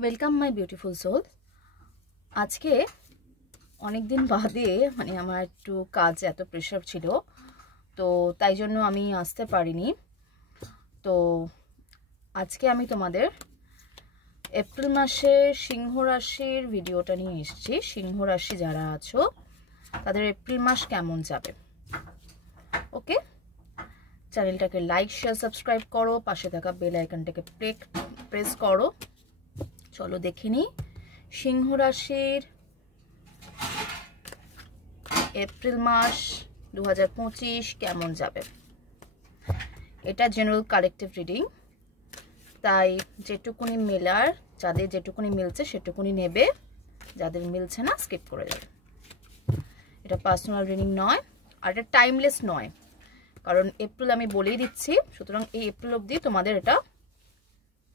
Welcome my beautiful soul. আজকে অনেক দিন বাদে আমার একটু কাজ এত প্রেশার ছিল, তো তাই জন্য আমি আসতে পারিনি। তো আজকে আমি তোমাদের এপ্রিল মাসের সিংহ রাশির ভিডিওটা নিয়ে এসেছি। সিংহ রাশি যারা আছো তাদের এপ্রিল মাস কেমন যাবে। ওকে, চ্যানেলটাকে লাইক শেয়ার সাবস্ক্রাইব করো, পাশে থাকা বেল আইকনটাকে প্রেস করো। চলো দেখে নিই সিংহ রাশির এপ্রিল মাস 2025 কেমন যাবে। এটা জেনারেল কালেকটিভ রিডিং, তাই যেটুকুনি মেলার, যাদের যেটুকুনি মিলছে সেটুকুনি নেবে, যাদের মিলছে না স্কিপ করে যাবে। এটা পার্সোনাল রিডিং নয়, আর এটা টাইমলেস নয়, কারণ এপ্রিল আমি বলেই দিচ্ছি, সুতরাং এই এপ্রিল অবধি তোমাদের এটা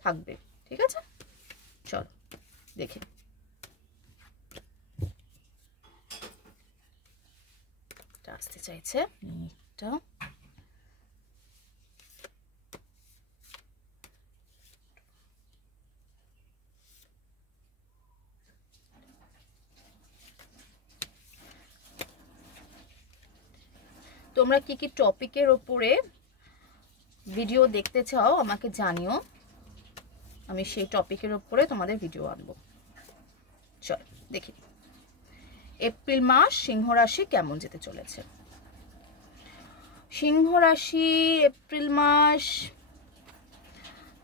থাকবে। ঠিক আছে, চলো দেখে। আসতে চাইছে এটা তোমরা কি কি টপিকের ওপরে ভিডিও দেখতে চাও আমাকে জানিও, আমি সেই টপিকের ওপরে তোমাদের ভিডিও আনবো। চল দেখি এপ্রিল মাস সিংহ রাশি কেমন যেতে চলেছে। সিংহ রাশি এপ্রিল মাস,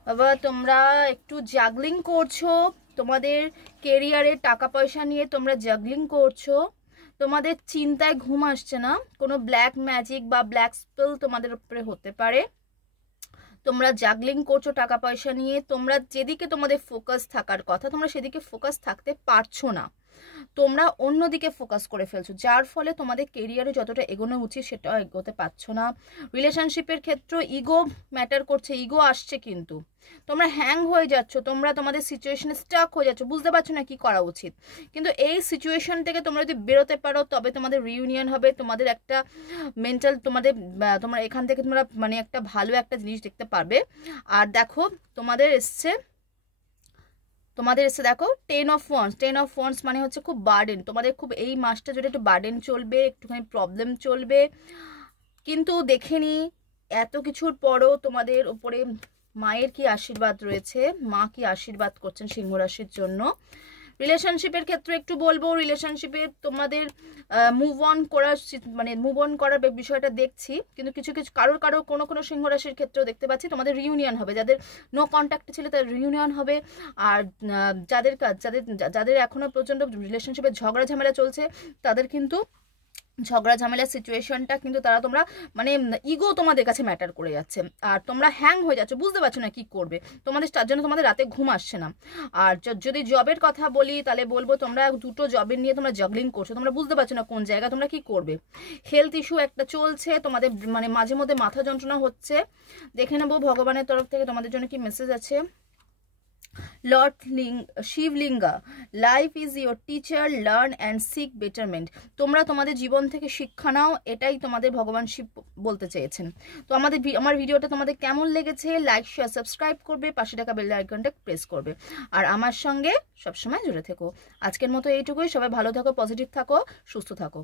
বাবা তোমরা একটু জাগলিং করছো, তোমাদের কেরিয়ারে টাকা পয়সা নিয়ে তোমরা জাগলিং করছো, তোমাদের চিন্তায় ঘুম আসছে না, কোনো ব্ল্যাক ম্যাজিক বা ব্ল্যাক স্পেল তোমাদের উপরে হতে পারে। তোমরা জাগলিং করছো টাকা পয়সা নিয়ে, তোমরা যেদিকে তোমাদের ফোকাস থাকার কথা তোমরা সেদিকে ফোকাস থাকতে পারছো না, তোমরা অন্যদিকে ফোকাস করে ফেলছো, যার ফলে তোমাদের কেরিয়ারে যতটা এগোনো উচিত সেটাও এগোতে পারছো না। রিলেশনশিপের ক্ষেত্রে ইগো ম্যাটার করছে, ইগো আসছে, কিন্তু তোমরা হ্যাং হয়ে যাচ্ছ, তোমরা তোমাদের সিচুয়েশনে স্টাক হয়ে যাচ্ছ, বুঝতে পারছো না কি করা উচিত। কিন্তু এই সিচুয়েশন থেকে তোমরা যদি বেরোতে পারো তবে তোমাদের রিইউনিয়ন হবে, তোমাদের একটা মেন্টাল তোমরা এখান থেকে তোমরা একটা ভালো একটা জিনিস দেখতে পারবে। আর দেখো তোমাদের এসছে দেখো 10 অফ ওয়ান্স মানে হচ্ছে খুব বার্ডেন, তোমাদের খুব এই মাসটা জুড়ে একটু বার্ডেন চলবে, একটুখানি প্রবলেম চলবে। কিন্তু দেখে নি এত কিছুর পরও তোমাদের উপরে মায়ের কি আশীর্বাদ রয়েছে, মা কি আশীর্বাদ করছেন সিংহ রাশির জন্য। রিলেশনশিপের ক্ষেত্রে একটু বলবো, রিলেশনশিপে তোমাদের মুভ অন করার বিষয়টা দেখছি, কিন্তু কিছু কারোর কোনো সিংহ রাশির ক্ষেত্রেও দেখতে পাচ্ছি তোমাদের রিইউনিয়ন হবে, যাদের নো কন্ট্যাক্টে ছিল তাদের রিইউনিয়ন হবে। আর যাদের এখনো প্রচন্ড রিলেশনশিপে ঝগড়া ঝামেলা চলছে তাদের কিন্তু ঝগড়া ঝামেলার সিচুয়েশনটা কিন্তু তোমরা ইগো তোমাদের কাছে ম্যাটার করে যাচ্ছে, আর তোমরা হ্যাং হয়ে যাচ্ছ, বুঝতে পারছো না কি করবে, তার জন্য তোমাদের রাতে ঘুম আসছে না। আর যদি জবের কথা বলি তাহলে বলবো তোমরা দুটো জবের নিয়ে তোমরা জগলিং করছো, তোমরা বুঝতে পারছো না কোন জায়গায় তোমরা কি করবে। হেলথ ইস্যু একটা চলছে তোমাদের, মাঝে মধ্যে মাথা যন্ত্রণা হচ্ছে। দেখে নেবো ভগবানের তরফ থেকে তোমাদের জন্য কি মেসেজ আছে। Lord Shivalinga, life is your teacher, learn and seek betterment. তোমরা তোমাদের জীবন থেকে শিক্ষা নাও, এটাই তোমাদের ভগবান শিব বলতে চেয়েছেন। তো আমার ভিডিওটা তোমাদের কেমন লেগেছে, লাইক শেয়ার সাবস্ক্রাইব করবে, পাশে থাকা বেল আইকনটা প্রেস করবে, আর আমার সঙ্গে সবসময় জুড়ে থেকো। আজকের মতো এইটুকুই, সবাই ভালো থাকো, পজিটিভ থাকো, সুস্থ থাকো।